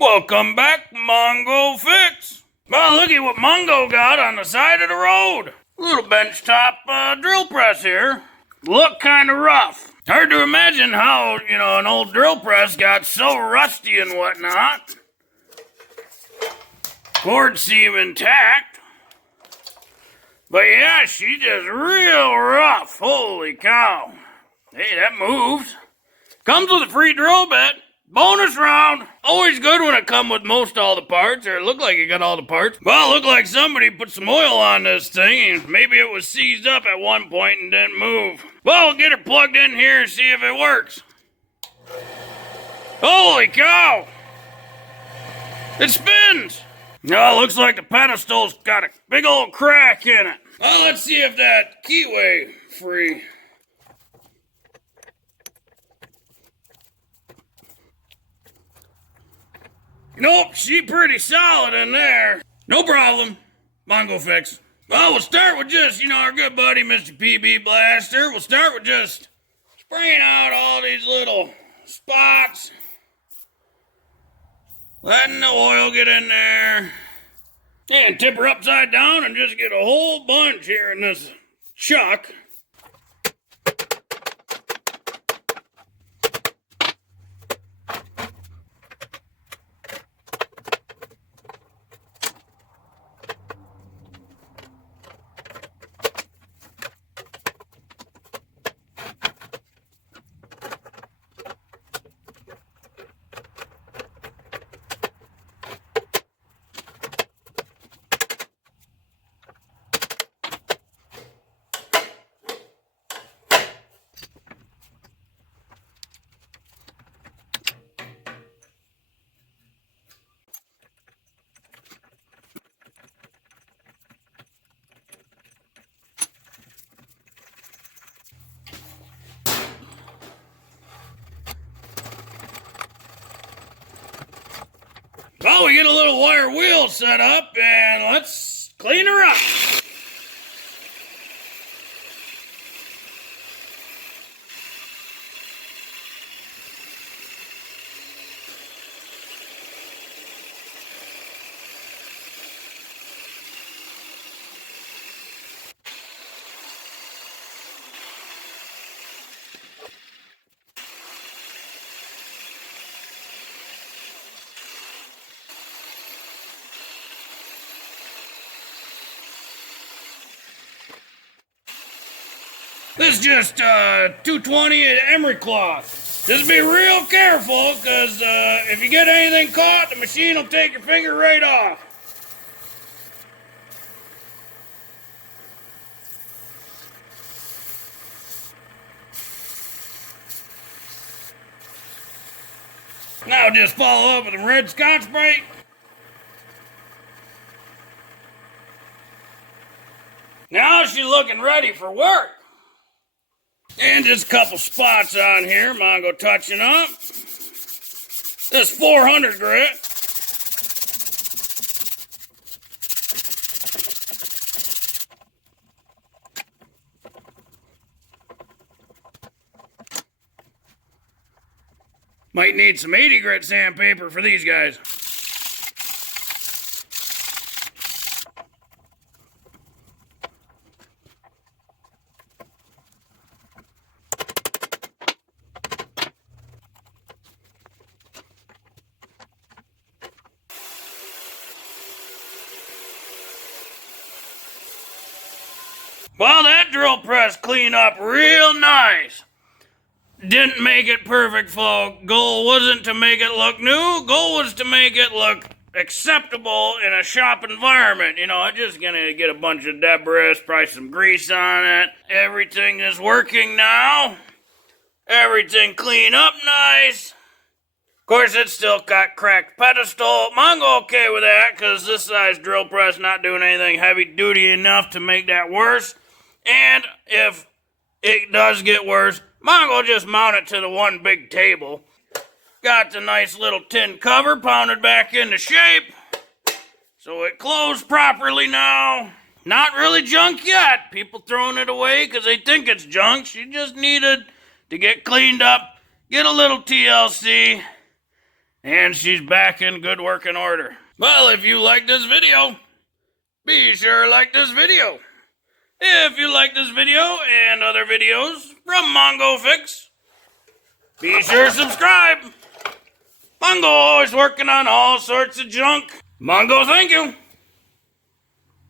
Welcome back, Mongo Fix. Well, look at what Mongo got on the side of the road. Little benchtop drill press here. Look kind of rough. Hard to imagine how, an old drill press got so rusty and whatnot. Cord seam intact. But yeah, she's just real rough. Holy cow. Hey, that moves. Comes with a free drill bit. Bonus round. Always good when it come with most all the parts, or it looked like it got all the parts. Well, it looked like somebody put some oil on this thing, and maybe it was seized up at one point and didn't move. Well, we'll get it plugged in here and see if it works. Holy cow! It spins! No, it looks like the pedestal's got a big old crack in it. Well, let's see if that keyway free. Nope, she pretty solid in there. No problem. Mongo Fix. Well, we'll start with just, our good buddy, Mr. PB Blaster. We'll start with just spraying out all these little spots. Letting the oil get in there. And tip her upside down and just get a whole bunch here in this chuck. Well, we get a little wire wheel set up, and let's clean her up. This is just 220 emery cloth. Just be real careful, because if you get anything caught, the machine will take your finger right off. Now just follow up with some red Scotch Brite. Now she's looking ready for work. And just a couple spots on here, Mongo touching up. This 400 grit. Might need some 80 grit sandpaper for these guys. Well, that drill press cleaned up real nice. Didn't make it perfect, folks. Goal wasn't to make it look new. Goal was to make it look acceptable in a shop environment. I'm just gonna get a bunch of debris, probably some grease on it. Everything is working now. Everything cleaned up nice. Of course, it's still got cracked pedestal. Mongo okay with that, because this size drill press not doing anything heavy duty enough to make that worse. And if it does get worse, Mongo just mount it to the one big table. Got the nice little tin cover pounded back into shape. So it closed properly now. Not really junk yet. People throwing it away because they think it's junk. She just needed to get cleaned up, get a little TLC, And she's back in good working order. Well, if you like this video, be sure to like this video. If you like this video and other videos from Mongo Fix, be sure to subscribe. Mongo always working on all sorts of junk. Mongo, thank you.